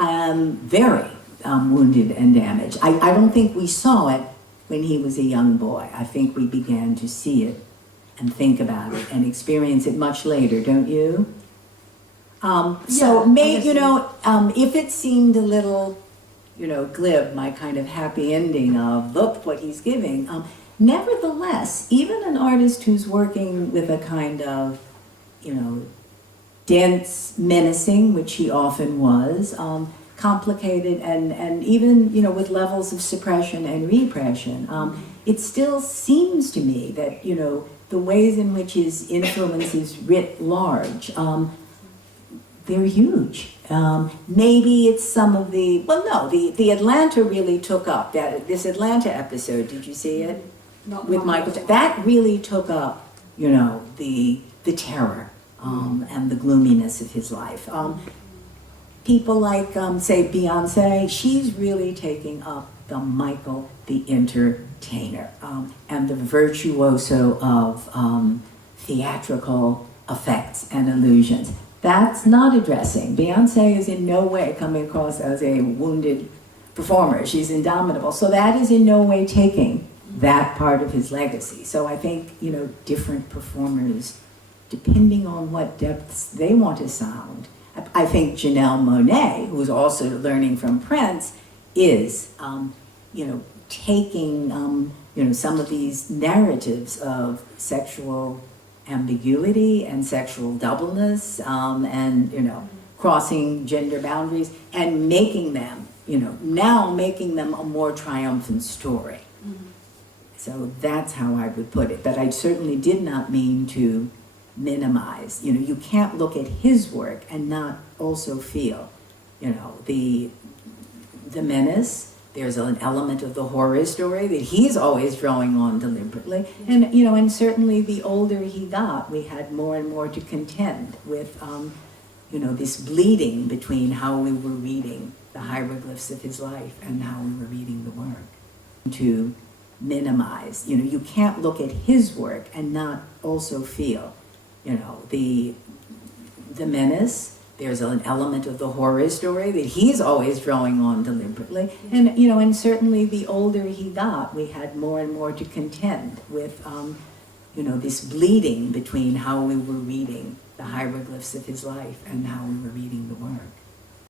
Very wounded and damaged. I don't think we saw it when he was a young boy. I think we began to see it and think about it and experience it much later, don't you? So, if it seemed a little, glib, my kind of happy ending of, look what he's giving, nevertheless, even an artist who's working with a kind of, dense menacing, which he often was, complicated and even, with levels of suppression and repression, it still seems to me that, the ways in which his influence is writ large, they're huge. Maybe it's some of the the Atlanta really took up this Atlanta episode. Did you see it? With Michael? That really took up, the terror and the gloominess of his life. People like, say, Beyonce, she's really taking up the Michael the Entertainer and the virtuoso of theatrical effects and illusions. That's not addressing. Beyonce is in no way coming across as a wounded performer. She's indomitable. So that is in no way taking that part of his legacy. So I think, different performers, depending on what depths they want to sound. I think Janelle Monáe, who's also learning from Prince, is, taking, some of these narratives of sexual ambiguity and sexual doubleness, and crossing gender boundaries, and making them, now making them a more triumphant story. Mm-hmm. So that's how I would put it. But I certainly did not mean to minimize. You can't look at his work and not also feel, the menace. There's an element of the horror story that he's always drawing on deliberately. And, and certainly the older he got, we had more and more to contend with, this bleeding between how we were reading the hieroglyphs of his life and how we were reading the work. To minimize, you can't look at his work and not also feel, the menace. There's an element of the horror story that he's always drawing on deliberately. And, and certainly the older he got, we had more and more to contend with, this bleeding between how we were reading the hieroglyphs of his life and how we were reading the work.